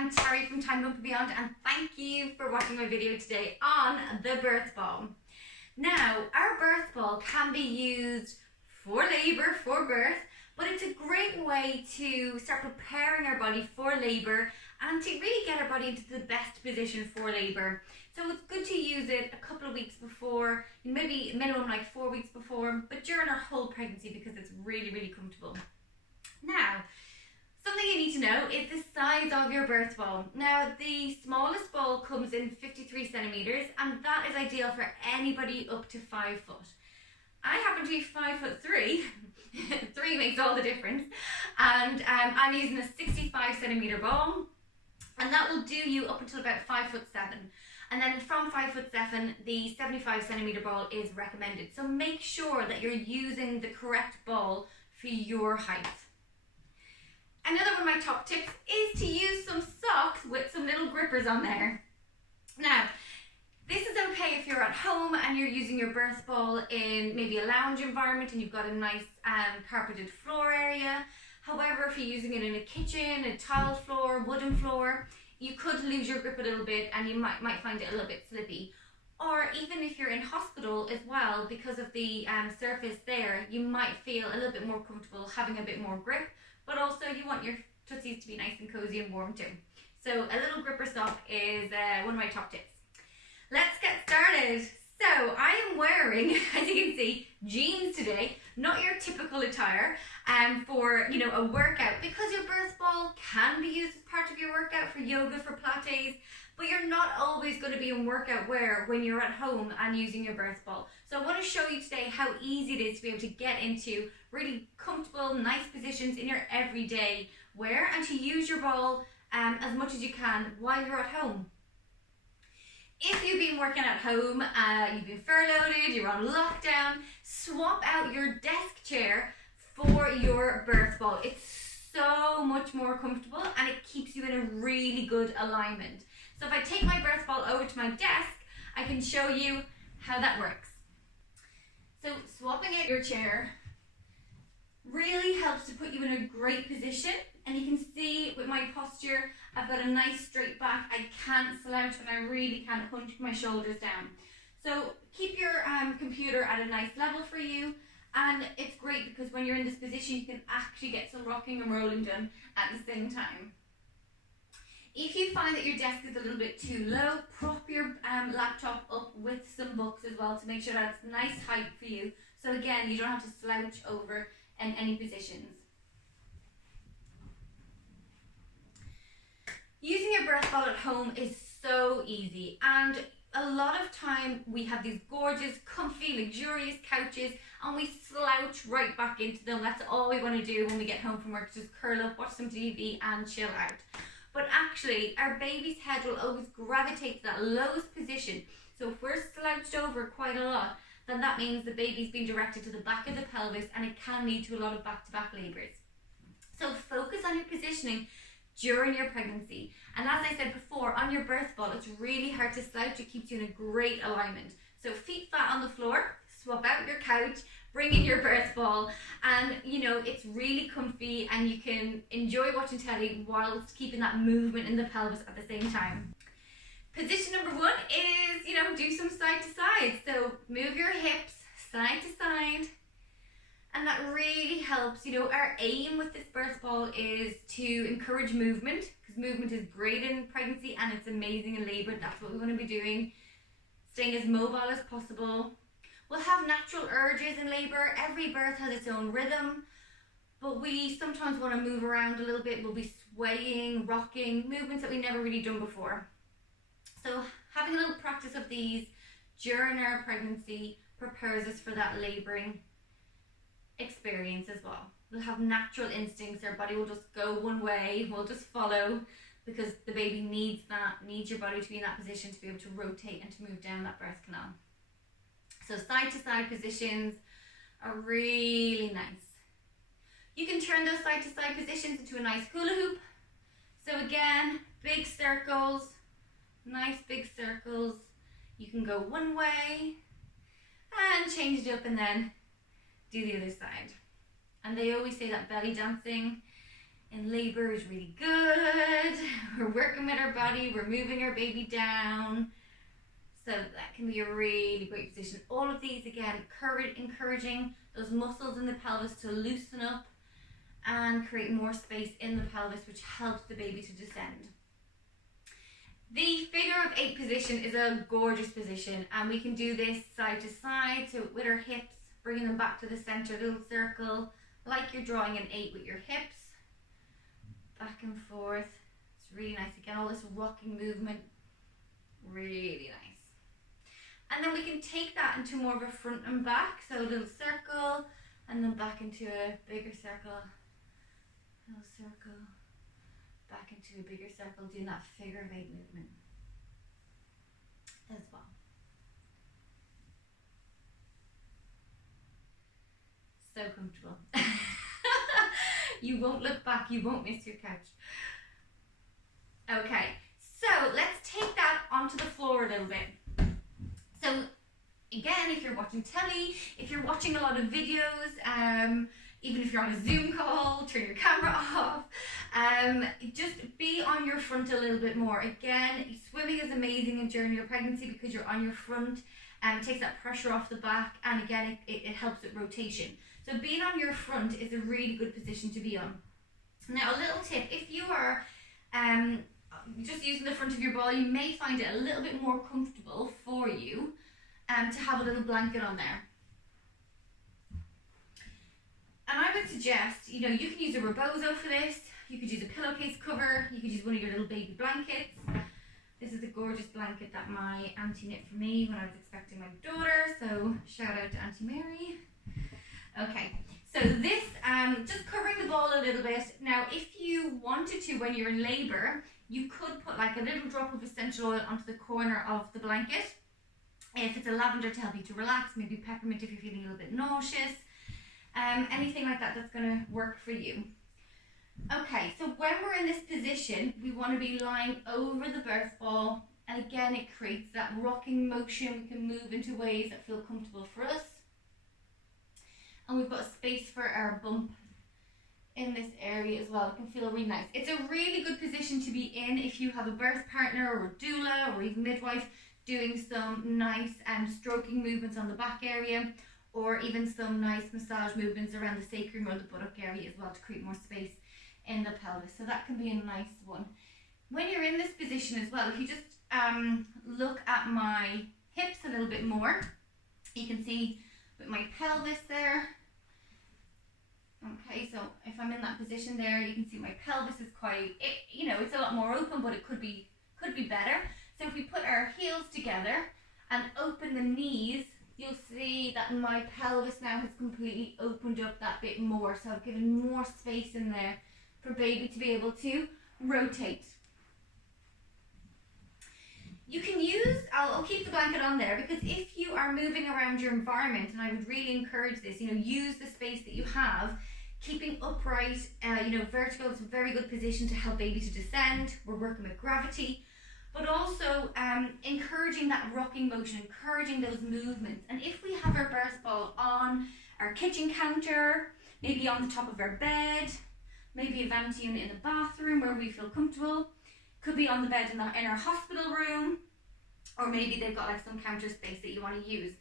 I'm Terri from Time Bump and Beyond, and thank you for watching my video today on the birth ball. Now, our birth ball can be used for labour, for birth, but it's a great way to start preparing our body for labour and to really get our body into the best position for labour. So it's good to use it a couple of weeks before, maybe minimum like 4 weeks before, but during our whole pregnancy because it's really, really comfortable. Now, something you need to know is the size of your birth ball. Now, the smallest ball comes in 53 centimetres, and that is ideal for anybody up to 5 foot. I happen to be 5'3". 3 makes all the difference. And I'm using a 65 centimetre ball, and that will do you up until about 5'7". And then from 5'7", the 75 centimetre ball is recommended. So make sure that you're using the correct ball for your height. Another one of my top tips is to use some socks with some little grippers on there. Now, this is okay if you're at home and you're using your birth ball in maybe a lounge environment and you've got a nice carpeted floor area. However, if you're using it in a kitchen, a tile floor, wooden floor, you could lose your grip a little bit and you might find it a little bit slippy. Or even if you're in hospital as well, because of the surface there, you might feel a little bit more comfortable having a bit more grip, but also you want your tootsies to be nice and cozy and warm too. So a little gripper sock is one of my top tips. Let's get started. So I am wearing, as you can see, jeans today, not your typical attire for a workout, because your birth ball can be used as part of your workout for yoga, for Pilates, but you're not always going to be in workout wear when you're at home and using your birth ball. So I want to show you today how easy it is to be able to get into really comfortable, nice positions in your everyday wear and to use your ball as much as you can while you're at home. If you've been working at home, you've been furloughed, you're on lockdown, swap out your desk chair for your birth ball. It's so much more comfortable and it keeps you in a really good alignment. So if I take my birth ball over to my desk, I can show you how that works. So swapping out your chair really helps to put you in a great position, and you can see with my posture, I've got a nice straight back. I can't slouch and I really can't hunch my shoulders down. So keep your computer at a nice level for you, and it's great because when you're in this position you can actually get some rocking and rolling done at the same time. If you find that your desk is a little bit too low, prop your laptop up with some books as well to make sure that it's a nice height for you. So again, you don't have to slouch over in any positions. Using your birth ball at home is so easy, and a lot of time we have these gorgeous, comfy, luxurious couches and we slouch right back into them. That's all we want to do when we get home from work, just curl up, watch some TV and chill out. But actually, our baby's head will always gravitate to that lowest position. So if we're slouched over quite a lot, then that means the baby's being directed to the back of the pelvis, and it can lead to a lot of back-to-back labours. So focus on your positioning during your pregnancy. And as I said before, on your birth ball, it's really hard to slouch. It keeps you in a great alignment. So feet flat on the floor, swap out your couch, bring in your birth ball, and it's really comfy and you can enjoy watching telly whilst keeping that movement in the pelvis at the same time. Position number 1 is, do some side to side. So move your hips side to side, and that really helps. Our aim with this birth ball is to encourage movement, because movement is great in pregnancy and it's amazing in labour. That's what we want to be doing, staying as mobile as possible. We'll have natural urges in labour. Every birth has its own rhythm, but we sometimes want to move around a little bit. We'll be swaying, rocking, movements that we've never really done before. So having a little practice of these during our pregnancy prepares us for that labouring experience as well. We'll have natural instincts. Our body will just go one way. We'll just follow, because the baby needs your body to be in that position to be able to rotate and to move down that birth canal. So side to side positions are really nice. You can turn those side to side positions into a nice hula hoop. So again, big circles, nice big circles. You can go one way and change it up and then do the other side. And they always say that belly dancing in labor is really good. We're working with our body, we're moving our baby down. So that can be a really great position. All of these, again, encouraging those muscles in the pelvis to loosen up and create more space in the pelvis, which helps the baby to descend. The figure of 8 position is a gorgeous position, and we can do this side to side, so with our hips, bringing them back to the center, little circle, like you're drawing an 8 with your hips, back and forth. It's really nice. Again, all this rocking movement, really nice. And then we can take that into more of a front and back, so a little circle, and then back into a bigger circle, little circle, back into a bigger circle, doing that figure of 8 movement as well. So comfortable. You won't look back, you won't miss your couch. Okay, so let's take that onto the floor a little bit. So again, if you're watching telly, if you're watching a lot of videos, even if you're on a Zoom call, turn your camera off. Just be on your front a little bit more. Again, swimming is amazing during your pregnancy because you're on your front, and it takes that pressure off the back, and again, it helps with rotation. So being on your front is a really good position to be on. Now, a little tip, if you are just using the front of your ball, you may find it a little bit more comfortable for you to have a little blanket on there. And I would suggest, you can use a rebozo for this, you could use a pillowcase cover, you could use one of your little baby blankets. This is a gorgeous blanket that my auntie knit for me when I was expecting my daughter, so shout out to Auntie Mary. Okay, so this, just covering the ball a little bit. Now, if you wanted to, when you're in labor, you could put like a little drop of essential oil onto the corner of the blanket. If it's a lavender to help you to relax, maybe peppermint if you're feeling a little bit nauseous. Anything like that that's going to work for you. Okay, so when we're in this position, we want to be lying over the birth ball, and again, it creates that rocking motion. We can move into ways that feel comfortable for us, and we've got space for our bump in this area as well. It can feel really nice. It's a really good position to be in if you have a birth partner or a doula or even midwife doing some nice stroking movements on the back area, or even some nice massage movements around the sacrum or the buttock area as well to create more space in the pelvis. So that can be a nice one. When you're in this position as well, if you just look at my hips a little bit more, you can see with my pelvis there. Okay, so if I'm in that position there, you can see my pelvis is quite, it's a lot more open, but it could be better. So if we put our heels together and open the knees, you'll see that my pelvis now has completely opened up that bit more. So I've given more space in there for baby to be able to rotate. You can use, I'll keep the blanket on there, because if you are moving around your environment, and I would really encourage this, use the space that you have, keeping upright, vertical is a very good position to help baby to descend. We're working with gravity, but also encouraging that rocking motion, encouraging those movements. And if we have our birth ball on our kitchen counter, maybe on the top of our bed, maybe a vanity unit in the bathroom where we feel comfortable, could be on the bed in our hospital room, or maybe they've got like some counter space that you want to use.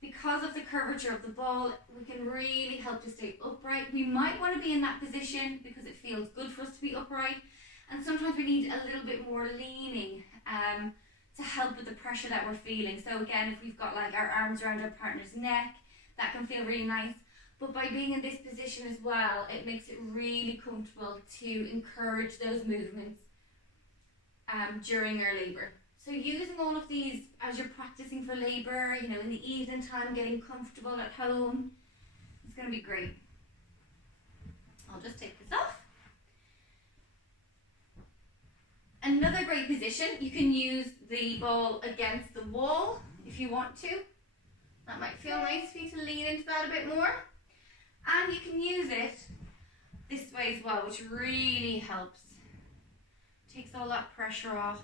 Because of the curvature of the ball, we can really help to stay upright. We might want to be in that position because it feels good for us to be upright. And sometimes we need a little bit more leaning to help with the pressure that we're feeling. So again, if we've got like our arms around our partner's neck, that can feel really nice. But by being in this position as well, it makes it really comfortable to encourage those movements during our labor. So using all of these as you're practicing for labor, in the evening time, getting comfortable at home, it's going to be great. I'll just take this off. Another great position, you can use the ball against the wall if you want to. That might feel nice for you to lean into that a bit more. And you can use it this way as well, which really helps. Takes all that pressure off.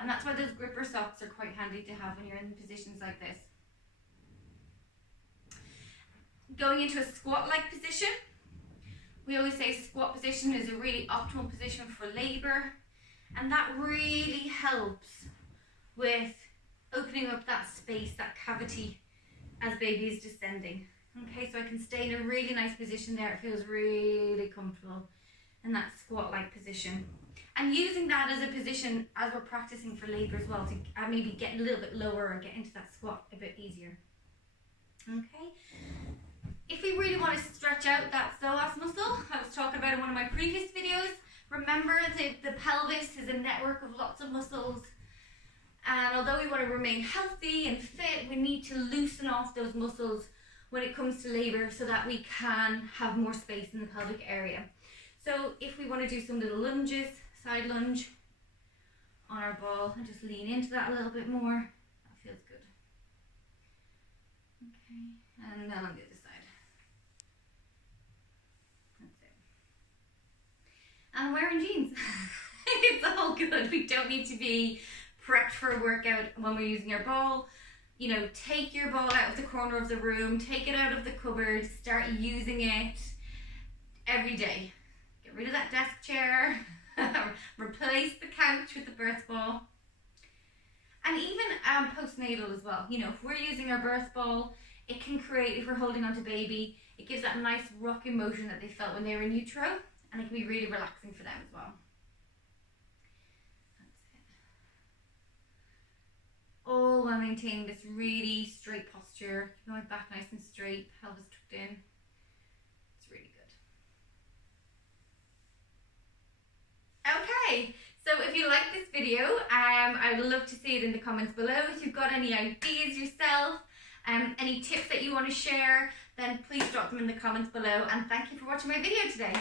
And that's why those gripper socks are quite handy to have when you're in positions like this. Going into a squat-like position, We always say squat position is a really optimal position for labor, and that really helps with opening up that space, that cavity, as baby is descending. Okay, so I can stay in a really nice position there. It feels really comfortable in that squat-like position. And using that as a position as we're practicing for labor as well, to maybe get a little bit lower or get into that squat a bit easier. Okay. If we really want to stretch out that psoas muscle, I was talking about in one of my previous videos, remember the pelvis is a network of lots of muscles. And although we want to remain healthy and fit, we need to loosen off those muscles when it comes to labor so that we can have more space in the pelvic area. So if we want to do some little lunges, side lunge on our ball, and just lean into that a little bit more, that feels good. Okay, and then on the other side. That's it. And I'm wearing jeans. It's all good. We don't need to be prepped for a workout when we're using our ball. You know, take your ball out of the corner of the room, take it out of the cupboard, start using it every day. Get rid of that desk chair, replace the couch with the birth ball. And even postnatal as well. You know, if we're using our birth ball, it can create, if we're holding onto baby, it gives that nice rocking motion that they felt when they were in utero, and it can be really relaxing for them as well. All while maintaining this really straight posture, keeping my back nice and straight, pelvis tucked in. It's really good. Okay, so if you like this video, I'd love to see it in the comments below. If you've got any ideas yourself, any tips that you want to share, then please drop them in the comments below. And thank you for watching my video today.